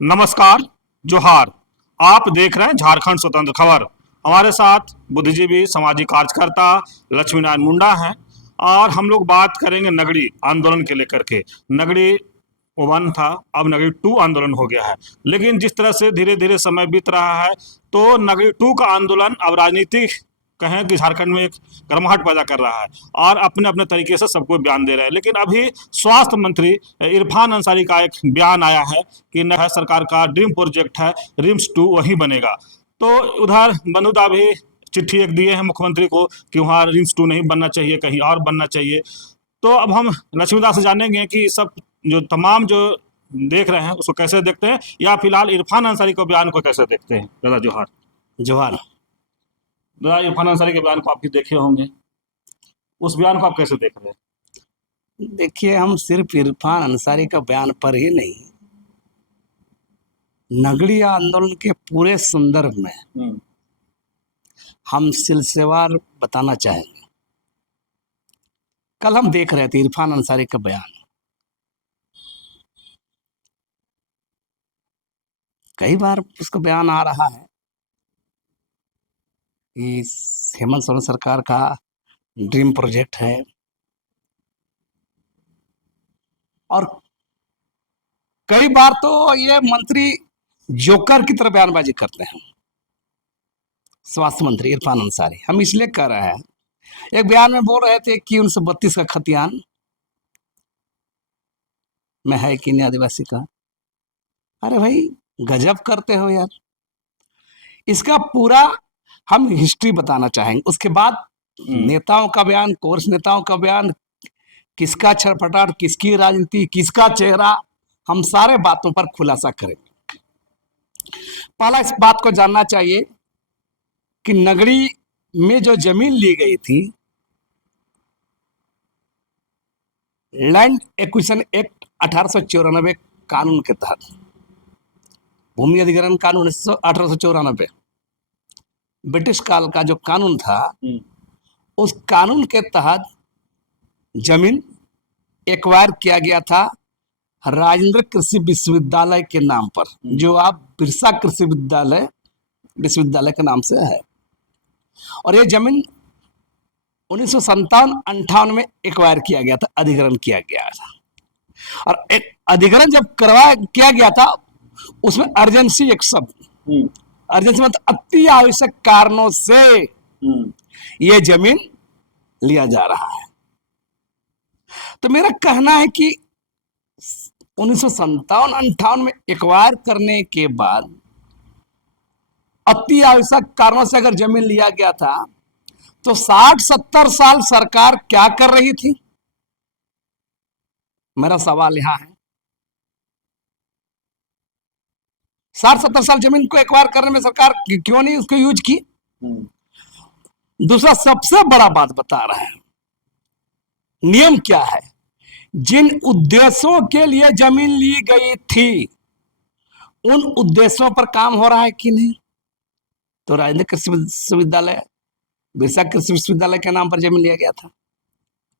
नमस्कार। जोहार। आप देख रहे हैं झारखंड स्वतंत्र खबर। हमारे साथ बुद्धिजीवी सामाजिक कार्यकर्ता लक्ष्मी नारायण मुंडा हैं और हम लोग बात करेंगे नगड़ी आंदोलन के लेकर के। नगड़ी वन था, अब नगरी टू आंदोलन हो गया है। लेकिन जिस तरह से धीरे धीरे समय बीत रहा है तो नगरी टू का आंदोलन अब राजनीतिक कहें कि झारखंड में एक गर्माहट पैदा कर रहा है और अपने अपने तरीके से सबको बयान दे रहे हैं। लेकिन अभी स्वास्थ्य मंत्री इरफान अंसारी का एक बयान आया है कि नया सरकार का ड्रीम प्रोजेक्ट है रिम्स टू वही बनेगा। तो उधर बंधुदा भी चिट्ठी एक दिए हैं मुख्यमंत्री को कि वहाँ रिम्स टू नहीं बनना चाहिए, कहीं और बनना चाहिए। तो अब हम लक्ष्मीदास से जानेंगे कि सब जो तमाम जो देख रहे हैं उसको कैसे देखते हैं, या फिलहाल इरफान अंसारी के बयान को कैसे देखते हैं। दादा जोहार। जोहार। दादा, इरफान अंसारी के बयान को आप भी देखे होंगे, उस बयान को आप कैसे देख रहे हैं। देखिए, हम सिर्फ इरफान अंसारी का बयान पर ही नहीं, नगड़ी आंदोलन के पूरे संदर्भ में हम सिलसिलेवार बताना चाहेंगे। कल हम देख रहे थे इरफान अंसारी का बयान, कई बार उसका बयान आ रहा है कि हेमंत सोरेन सरकार का ड्रीम प्रोजेक्ट है, और कई बार तो ये मंत्री जोकर की तरह बयानबाजी करते हैं। स्वास्थ्य मंत्री इरफान अंसारी, हम इसलिए कह रहे हैं, एक बयान में बोल रहे थे कि 1932 का खतियान में है कि नहीं आदिवासी का। अरे भाई, गजब करते हो यार। इसका पूरा हम हिस्ट्री बताना चाहेंगे। उसके बाद नेताओं का बयान, कोर्स नेताओं का बयान, किसका छरपटाट, किसकी राजनीति, किसका चेहरा, हम सारे बातों पर खुलासा करेंगे। पहला इस बात को जानना चाहिए कि नगरी में जो जमीन ली गई थी, लैंड एक्विजिशन एक्ट 1894 कानून के तहत, भूमि अधिग्रहण कानून 1894 ब्रिटिश काल का जो कानून था, उस कानून के तहत जमीन एक्वायर किया गया था राजेंद्र कृषि विश्वविद्यालय के नाम पर, जो आप बिरसा कृषि विश्वविद्यालय के नाम से है। और यह जमीन 1957-58 में एक्वायर किया गया था, अधिग्रहण किया गया था। और एक अधिग्रहण जब किया गया था, उसमें अर्जेंसी एक शब्द, अर्जेंसी मतलब अति आवश्यक कारणों से यह जमीन लिया जा रहा है। तो मेरा कहना है कि 1957-58 में एक्वायर करने के बाद अति आवश्यक कारणों से अगर जमीन लिया गया था, तो 60-70 साल सरकार क्या कर रही थी? मेरा सवाल यहां है। 60-70 साल जमीन को एक्वायर करने में सरकार क्यों नहीं उसको यूज की? दूसरा सबसे बड़ा बात बता रहे हैं, नियम क्या है? जिन उद्देश्यों के लिए जमीन ली गई थी, उन उद्देश्यों पर काम हो रहा है कि नहीं? तो राजेंद्र कृषि विश्वविद्यालय, बिरसा कृषि विश्वविद्यालय के नाम पर जमीन लिया गया था,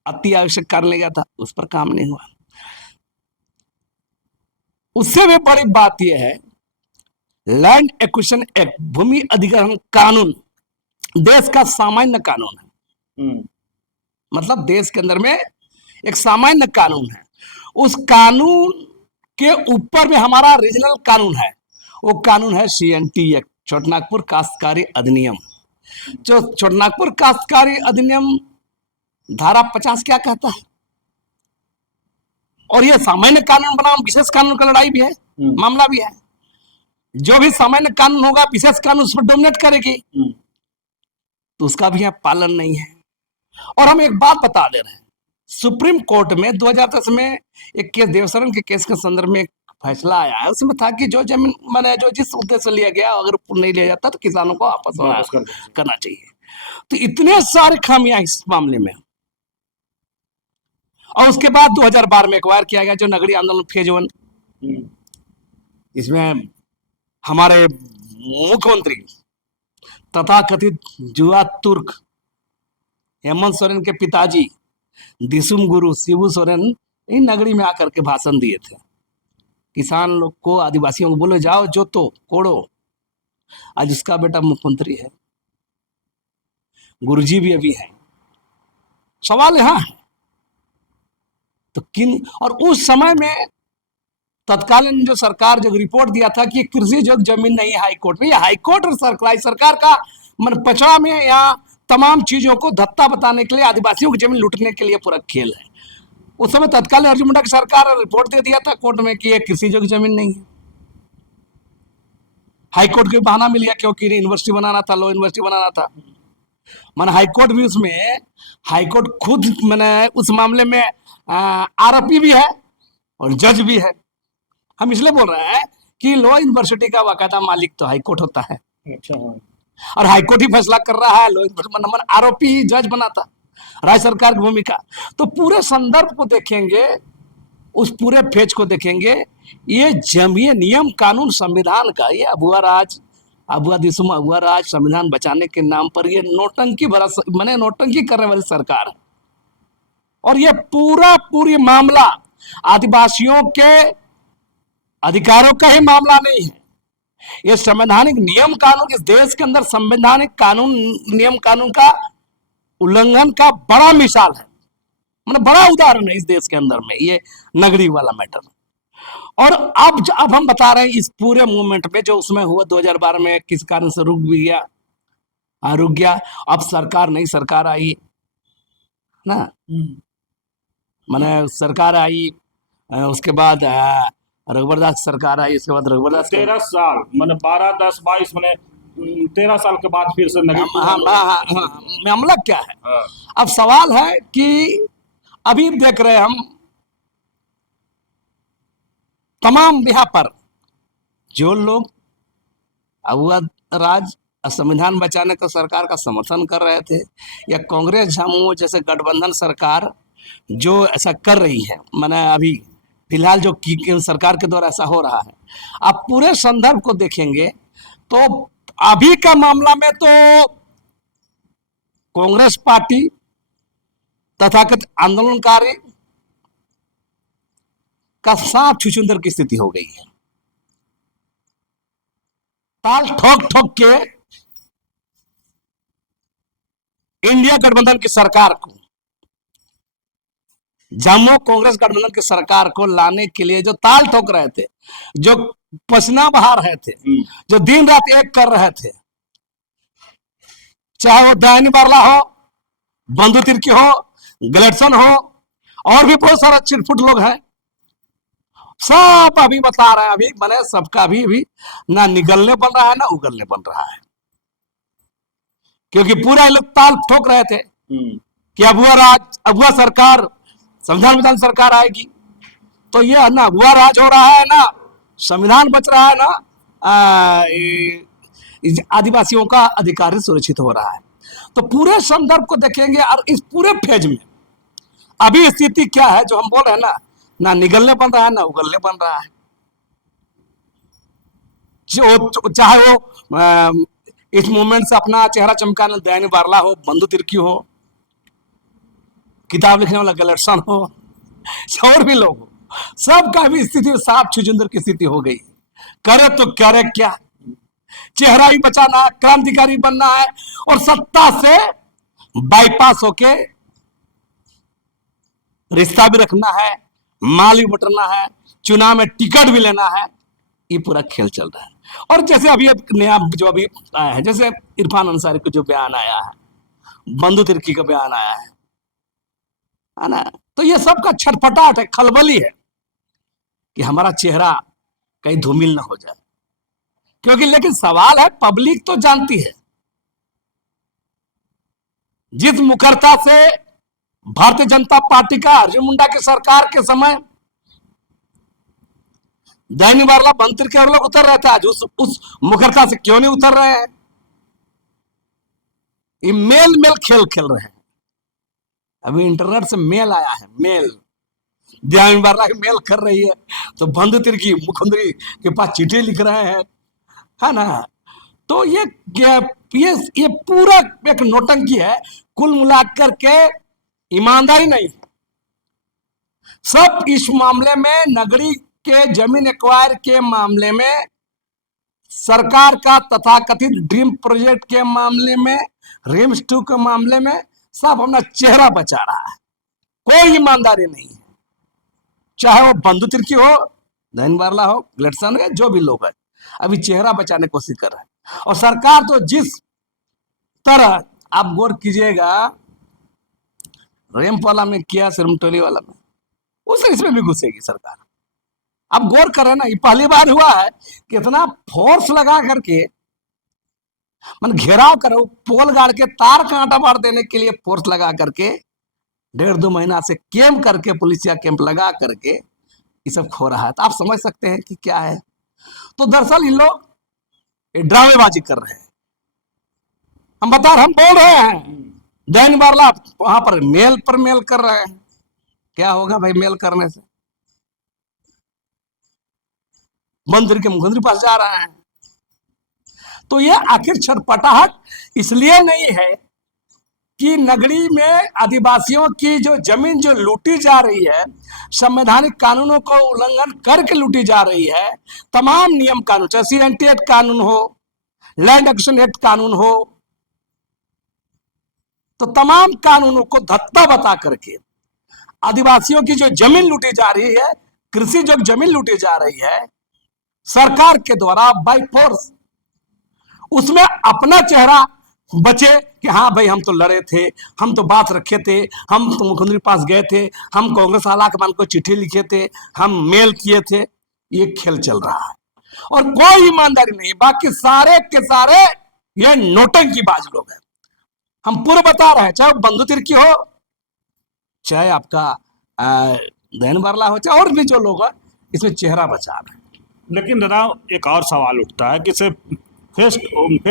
अति आवश्यक कारण लिया गया था, उस पर काम नहीं हुआ। उससे भी बड़ी बात यह है, लैंड एक्विजिशन एक्ट, भूमि अधिग्रहण कानून देश का सामान्य कानून है। मतलब देश के अंदर में एक सामान्य कानून है। उस कानून के ऊपर में हमारा रीजनल कानून है, वो कानून है CNT एक्ट, छोटनागपुर काश्तकारी अधिनियम। जो छोटनागपुर काश्तकारी अधिनियम धारा 50 क्या कहता है? और ये सामान्य कानून बनाम विशेष कानून का लड़ाई भी है, मामला भी है। जो भी सामान्य कानून होगा, विशेष कानून उस पर डोमिनेट करेगी, तो उसका भी यहाँ पालन नहीं है। और हम एक बात बता दे रहे हैं, सुप्रीम कोर्ट में 2010 में एक केस, देवसरन के केस के संदर्भ में एक फैसला आया है। उसमें था कि जो जमीन मैंने जो जिस उद्देश्य से लिया गया, अगर नहीं लिया जाता तो किसानों को वापस करना चाहिए। तो इतने सारे खामियां इस मामले में। और उसके बाद 2012 में एक्वायर किया गया जो नगरी आंदोलन फेज 1, इसमें हमारे मुख्यमंत्री तथा कथित जुआ तुर्क हेमंत सोरेन के पिताजी दिसुम गुरु शिबू सोरेन इन नगरी में आकर के भाषण दिए थे किसान लोग को, आदिवासियों को बोले जाओ जोतो कोड़ो। आज उसका बेटा मुख्यमंत्री है, गुरुजी भी अभी है। सवाल यहाँ है तो किन, और उस समय में तत्कालीन जो सरकार जो रिपोर्ट दिया था कि कृषि जो जमीन नहीं है हाईकोर्ट में, ये हाईकोर्ट और सरकार का मन पचड़ा में या तमाम चीजों को धत्ता बताने के लिए, आदिवासियों की जमीन लूटने के लिए पूरा खेल है। उस समय तत्कालीन अर्जुन मुंडा की सरकार ने रिपोर्ट दे दिया था कोर्ट में कि ये कृषि जो जमीन नहीं है। हाईकोर्ट को बहाना मिल गया क्योंकि यूनिवर्सिटी बनाना था, लॉ यूनिवर्सिटी बनाना था। मैंने हाईकोर्ट भी उसमें, हाईकोर्ट खुद मैंने उस मामले में आरोपी भी है और जज भी है। हम इसलिए बोल रहे हैं कि लॉ यूनिवर्सिटी का बाकायदा मालिक तो हाईकोर्ट होता है। अच्छा, और हाईकोर्ट ही फैसला कर रहा है, लॉ यूनिवर्सिटी आरोपी ही जज बनाता, राज्य सरकार की भूमिका। तो पूरे संदर्भ को देखेंगे, उस पूरे फेज को देखेंगे, ये जमीय नियम कानून संविधान का, ये अबुआ राज, अबुआ दिसुम अबुआ राज, संविधान बचाने के नाम पर ये नोटंकी भरा, मैंने नोटंकी करने वाली सरकार है। और ये पूरी मामला आदिवासियों के अधिकारों का ही मामला नहीं है, ये संवैधानिक नियम कानून, इस देश के अंदर संवैधानिक कानून, नियम कानून का उल्लंघन का बड़ा मिसाल है, मतलब बड़ा उदाहरण है इस देश के अंदर में ये नगरी वाला मैटर। और अब हम बता रहे हैं इस पूरे मूवमेंट में जो उसमें हुआ 2012 में किस कारण से रुक गया। अब सरकार, नई सरकार आई ना, मैंने सरकार आई, उसके बाद रघुवरदास सरकार आई, उसके बाद रघुवरदास 13 साल, मैंने 12, 10, 22, मैंने 13 साल के बाद फिर से मामला क्या है। अब सवाल है कि अभी देख रहे हैं हम तमाम यहाँ पर जो लोग अबुआ राज संविधान बचाने को सरकार का समर्थन कर रहे थे, या कांग्रेस झामुमो जैसे गठबंधन सरकार जो ऐसा कर रही है, मैंने अभी फिलहाल जो सरकार के द्वारा ऐसा हो रहा है, आप पूरे संदर्भ को देखेंगे तो अभी का मामला में तो कांग्रेस पार्टी तथाकथित आंदोलनकारी का सांप छुछुंदर की स्थिति हो गई है। ताल ठोक के इंडिया गठबंधन की सरकार को, जम्मू कांग्रेस गठबंधन की सरकार को लाने के लिए जो ताल ठोक रहे थे, जो पसीना बहा रहे थे, जो दिन रात एक कर रहे थे, चाहे वो दयानी बारला हो, बंधु तिर्की हो, गलेटसन हो, और भी बहुत सारा चिटफुट लोग हैं, सब अभी बता रहे हैं, अभी मैंने सबका अभी ना निगलने बन रहा है ना उगलने बन रहा है, क्योंकि पूरा लोग ताल ठोक रहे थे कि अबुआ सरकार, संविधान विधान सरकार आएगी तो ये ना अबुआ राज हो रहा है, ना संविधान बच रहा है, ना आदिवासियों का अधिकार सुरक्षित हो रहा है। तो पूरे संदर्भ को देखेंगे और इस पूरे फेज में अभी स्थिति क्या है, जो हम बोल रहे हैं ना निगलने बन रहा है ना उगलने बन रहा है। जो चाहे वो इस मूवमेंट से अपना चेहरा चमकाने दयानी बारला हो, बंधु तिर्की हो, किताब लिखने वाला गलेटसन हो, और भी लोग हो, सबका भी स्थिति सांप छुछुंदर की स्थिति हो गई। करे तो करे क्या, चेहरा ही बचाना है, क्रांतिकारी बनना है और सत्ता से बाईपास होके रिश्ता भी रखना है, माल भी बटना है, चुनाव में टिकट भी लेना है, ये पूरा खेल चल रहा है। और जैसे अभी नया जो अभी आया है, जैसे इरफान अंसारी को जो बयान आया है, बंधु तिर्की का बयान आया है ना, तो ये सबका छटपटाहट है, खलबली है कि हमारा चेहरा कहीं धूमिल ना हो जाए, क्योंकि लेकिन सवाल है, पब्लिक तो जानती है जिस मुखरता से भारतीय जनता पार्टी का अर्जुन मुंडा की सरकार के समय दयानी बारला बंतर के लोग उतर रहे थे, आज उस मुखरता से क्यों नहीं उतर रहे हैं। ये मेल खेल रहे हैं। अभी इंटरनेट से मेल आया है, मेल दयानी बारला मेल कर रही है, तो बंधु तिर्की मुख्यमंत्री के पास चिट्ठी लिख रहे हैं, है ना। तो ये पूरा एक नोटंकी है, कुल मिलाकर के ईमानदारी नहीं। सब इस मामले में नगरी के जमीन एक्वायर के मामले में, सरकार का तथाकथित ड्रीम प्रोजेक्ट के मामले में, रिम्स 2 के मामले में सब अपना चेहरा बचा रहा है। कोई ईमानदारी नहीं है, चाहे वो बंधु तिर्की हो, दयान बारला हो, ग्लेडसन हो, जो भी लोग है, अभी चेहरा बचाने की कोशिश कर रहे हैं। और सरकार तो जिस तरह, आप गौर कीजिएगा, रेम्प वाला में किया, सिरमटोली वाला में, उसे इसमें भी घुसेगी सरकार। अब गौर करें ना, ये पहली बार हुआ है कि इतना फोर्स लगा करके, मन घेराव करो, पोल गाड़ के तार कांटा मार देने के लिए फोर्स लगा करके 1.5-2 महीना से कैंप करके, पुलिसिया कैंप लगा करके ये सब खो रहा है। तो आप समझ सकते हैं कि क्या है। तो दरअसल इन लोग ड्रामेबाजी कर रहे हैं। हम बता रहे, हम बोल रहे हैं, दैन बारला वहां पर मेल कर रहे हैं। क्या होगा भाई मेल करने से? मंत्री के मुख्यमंत्री पास जा रहे हैं। तो ये आखिर छटपटाहट इसलिए नहीं है कि नगरी में आदिवासियों की जो जमीन जो लूटी जा रही है, संवैधानिक कानूनों को उल्लंघन करके लूटी जा रही है। तमाम नियम कानून, चाहे CNT एक्ट कानून हो, लैंड एक्विजिशन एक्ट कानून हो, तो तमाम कानूनों को धत्ता बता करके आदिवासियों की जो जमीन लूटी जा रही है, कृषि जो जमीन लूटी जा रही है सरकार के द्वारा बाय फोर्स, उसमें अपना चेहरा बचे कि हाँ भाई हम तो लड़े थे, हम तो बात रखे थे, हम तो मुख्यमंत्री पास गए थे, हम कांग्रेस आलाकमान को चिट्ठी लिखे थे, हम मेल किए थे। ये खेल चल रहा है और कोई ईमानदारी नहीं। बाकी सारे के सारे ये नोटंकीबाज लोग हैं। हम पूर्व बता रहे हैं, चाहे बंधु तिर्की हो, चाहे आपका दयान बारला हो, चाहे और भी जो लोग हैं, इसमें चेहरा बचा रहे हैं। लेकिन दादा एक और सवाल उठता है कि सिर्फ फेज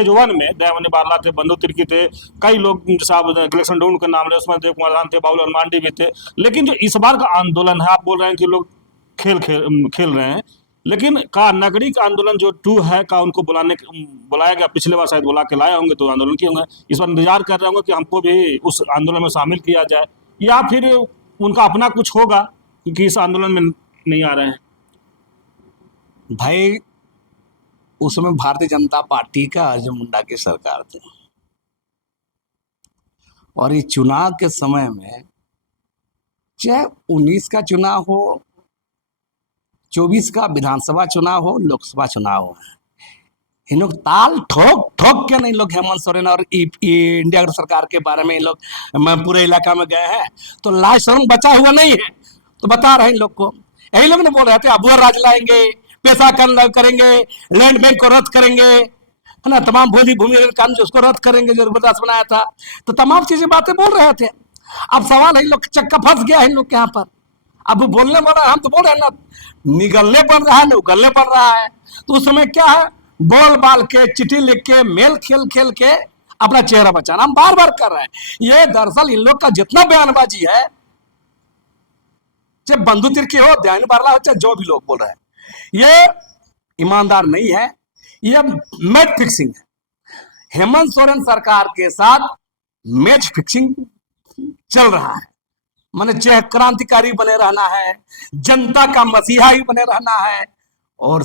1 में दयामनी बारला थे, बंधु तिर्की थे, कई लोग साहब ग्लेडसन डून के नाम रहे, उसमें देव कुमार राम थे, बाबूलाल मांडी भी थे। लेकिन जो इस बार का आंदोलन है, आप बोल रहे हैं कि लोग खेल रहे हैं, लेकिन का नागरिक आंदोलन जो 2 है का उनको बुलाया गया, पिछले बार शायद बुला के लाए होंगे तो आंदोलन किए होंगे, इस बार इंतजार कर रहे होंगे कि हमको भी उस आंदोलन में शामिल किया जाए, या फिर उनका अपना कुछ होगा क्योंकि इस आंदोलन में नहीं आ रहे हैं। भाई उसमें भारतीय जनता पार्टी का अर्जुन मुंडा की सरकार थी, और ये चुनाव के समय में, चाहे 19 का चुनाव हो, 24 का विधानसभा चुनाव हो, लोकसभा चुनाव हो, इन लोग ताल ठोक ठोक के नहीं, लोग हेमंत सोरेन और इंडिया गठबंधन सरकार के बारे में इन लोग पूरे इलाका में गए हैं, तो लाज शर्म बचा हुआ नहीं है। तो बता रहे हैं इन लोग को, यही लोग ने बोल रहे थे अबुआ राज लाएंगे, पैसा करेंगे, लैंड बैंक को रद्द करेंगे, है ना, तमाम भूमि कानून उसको रद्द करेंगे जो जबरदस्त बनाया था, तो तमाम चीजें बातें बोल रहे थे। अब सवाल है, इन लोग चक्का फंस गया है इन लोग के यहाँ पर। अब बोलने वाला, हम तो बोल रहे हैं ना, निगलने पड़ रहा है ना उगलने पड़ रहा है। तो उस समय क्या है, बोल बाल के, चिट्ठी लिख के, मेल खेल के अपना चेहरा बचाना हम बार बार कर रहे हैं। ये दरअसल इन लोग का जितना बयानबाजी है, चाहे बंधु तिर्की हो, दयान बारला हो, चाहे जो भी लोग बोल रहे हैं, ये ईमानदार नहीं है, ये मैच फिक्सिंग है। हेमंत सोरेन सरकार के साथ मैच फिक्सिंग चल रहा है। माने चाहे क्रांतिकारी बने रहना है, जनता का मसीहा ही बने रहना है, और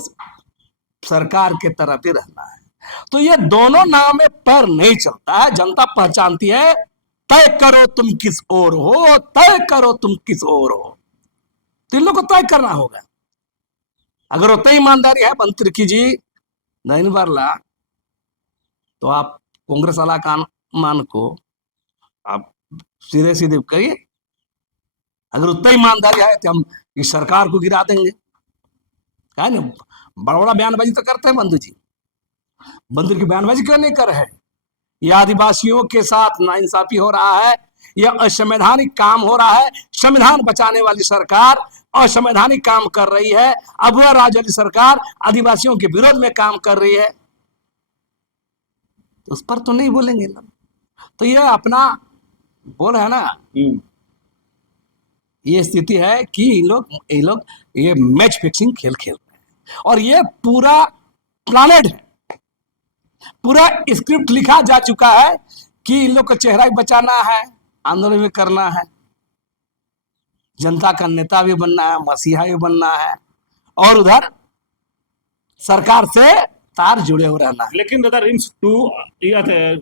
सरकार के तरफ ही रहना है। तो ये दोनों नाम में पैर नहीं चलता है। जनता पहचानती है, तय करो तुम किस ओर हो, तय करो तुम किस ओर हो। तो इन लोग को तय करना होगा। अगर उतनी ईमानदारी है बंधु तिर्की जी, दयान बारला, तो आप कांग्रेस आलाकमान को आप सीधे सीधे करिए। अगर उतना ईमानदारी है तो हम इस सरकार को गिरा देंगे। है ना, बड़ा बड़ा बयानबाजी तो करते हैं बंधु जी, बंधु की बयानबाजी क्यों नहीं कर रहे? यह आदिवासियों के साथ नाइंसाफी हो रहा है, यह असंवैधानिक काम हो रहा है। संविधान बचाने वाली सरकार असंवैधानिक काम कर रही है। अबुआ राज वाली सरकार आदिवासियों के विरोध में काम कर रही है, तो उस पर तो नहीं बोलेंगे ना। तो ये अपना बोल है ना, ये स्थिति है कि ये लोग ये मैच फिक्सिंग खेल रहे हैं, और ये पूरा प्लानेड है, पूरा स्क्रिप्ट लिखा जा चुका है कि इन लोग का चेहरा भी बचाना है, आंदोलन भी करना है, जनता का नेता भी बनना है, मसीहा भी बनना है, और उधर सरकार से तार जुड़े हो रहना है। लेकिन दादा रिम्स 2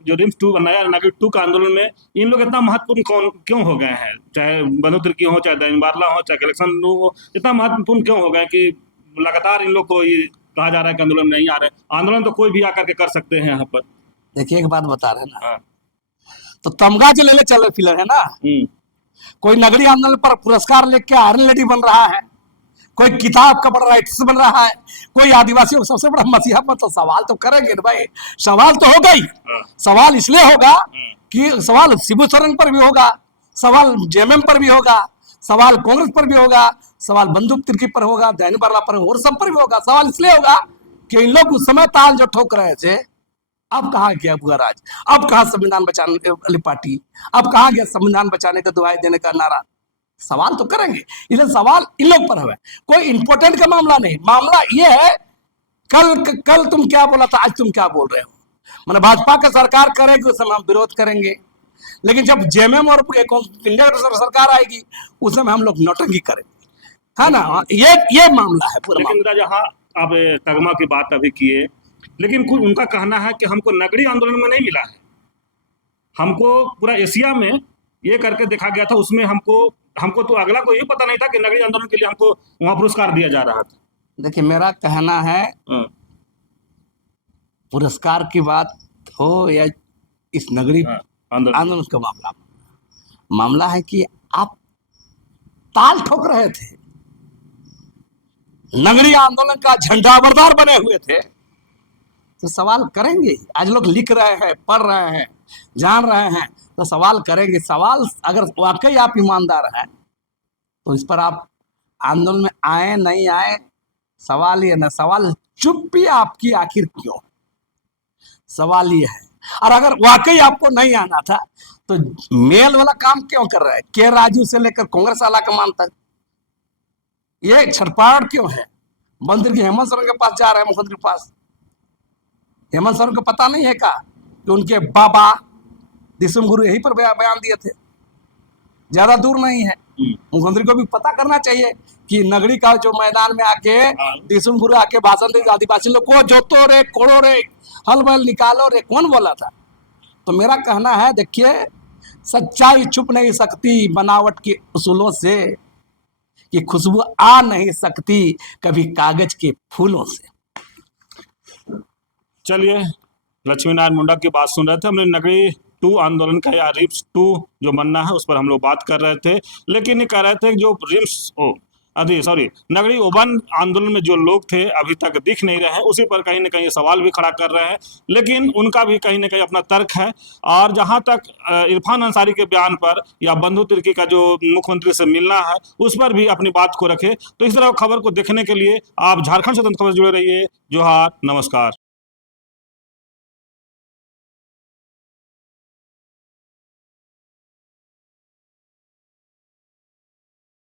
जो रिम्स 2 बनाया नगरी 2 का आंदोलन में इन लोग इतना महत्वपूर्ण क्यों हो गए हैं, चाहे बंधु तिर्की हो, चाहे दैनिक बारला हो, चाहे कलेक्शन हो, इतना महत्वपूर्ण क्यों हो गए कि लगातार इन लोग को ये कहा जा रहा है कि आंदोलन नहीं आ रहे। आंदोलन तो कोई भी आकर के कर सकते हैं यहाँ पर। देखिए एक बात बता रहे हैं ना, हाँ। तो तमगा जो ले चल फिलर है ना, कोई नगरी आंदोलन पर पुरस्कार लेके आयरन लेडी बन रहा है, कोई किताब का बड़ा राइटर्स बन रहा है, कोई आदिवासियों का सबसे बड़ा मसीहा पर, तो सवाल तो करेंगे ना भाई। सवाल तो होगा ही। सवाल इसलिए होगा कि सवाल शिबू सोरेन पर भी होगा, सवाल जेएमएम पर भी होगा, सवाल कांग्रेस पर भी होगा, सवाल बंदूक तिर्की पर होगा, दैनिक बारला पर और सब पर भी होगा। सवाल इसलिए होगा कि इन लोग उस समय ताल जो ठोक रहे थे, अब कहाँ गया बुआ राज, अब कहाँ संविधान बचाने वाली पार्टी, अब कहाँ गया संविधान बचाने का दुहाई देने का नारा। सवाल तो करेंगे, इसलिए सवाल इन लोग पर है, कोई इंपोर्टेंट का मामला नहीं। मामला ये है कल तुम क्या बोला था, आज तुम क्या बोल रहे हो। मैंने भाजपा का सरकार करेगी उस समय हम विरोध करेंगे, लेकिन जब जेएमएम और इंडिया सरकार आएगी उस समय हम लोग नौटंकी करेंगे, है ना। ये मामला है पूरा। लेकिन जहाँ आप तगमा की बात अभी किए, लेकिन कुछ उनका कहना है कि हमको नगरी आंदोलन में नहीं मिला है, हमको पूरा एशिया में ये करके देखा गया था, उसमें हमको तो अगला को ये पता नहीं था कि नगरी आंदोलन के लिए हमको वहां पुरस्कार दिया जा रहा था। देखिए मेरा कहना है, पुरस्कार की बात हो या इस नगरी आंदोलन का मामला है कि आप ताल ठोक रहे थे, नगरी आंदोलन का झंडाबरदार बने हुए थे, तो सवाल करेंगे। आज लोग लिख रहे हैं, पढ़ रहे हैं, जान रहे हैं, तो सवाल करेंगे। सवाल अगर वाकई आप ईमानदार हैं तो इस पर आप आंदोलन में आए नहीं आए सवाल ये ना, सवाल चुप्पी आपकी आखिर क्यों, सवाल ये है। और अगर वाकई आपको नहीं आना था तो मेल वाला काम क्यों कर रहे हैं, के राजू से लेकर कांग्रेस आला कमान तक ये छटपट क्यों है। मंदिर के हेमंत सोरेन के पास जा रहे हैं, मुख्यमंत्री के पास। हेमंत सोरेन को पता नहीं है का कि उनके बाबा दिसुम गुरु यहीं पर बयान दिए थे, ज्यादा दूर नहीं है। मुख्यमंत्री को भी पता करना चाहिए कि नगरी का जो मैदान में आके दिसुम गुरु आके भाषण दे, आदिवासी लोग को जोतो रे, कोड़ो रे, हल बल निकालो रे, कौन बोला था। तो मेरा कहना है, देखिए सच्चाई छुप नहीं सकती बनावट के उसूलों से, कि खुशबू आ नहीं सकती कभी कागज के फूलों से। चलिए, लक्ष्मी नारायण मुंडा की बात सुन रहे थे, हमने नगरी 2 आंदोलन का या रिम्स 2 जो बनना है उस पर हम लोग बात कर रहे थे। लेकिन ये कह रहे थे कि जो नगरी 1 आंदोलन में जो लोग थे अभी तक दिख नहीं रहे हैं, उसी पर कहीं ना कहीं सवाल भी खड़ा कर रहे हैं। लेकिन उनका भी कहीं ना कहीं अपना तर्क है। और जहां तक इरफान अंसारी के बयान पर या बंधु तिर्की का जो मुख्यमंत्री से मिलना है उस पर भी अपनी बात को रखे। तो इस तरह खबर को देखने के लिए आप झारखंड स्वतंत्र खबर से जुड़े रहिए। जोहार, नमस्कार।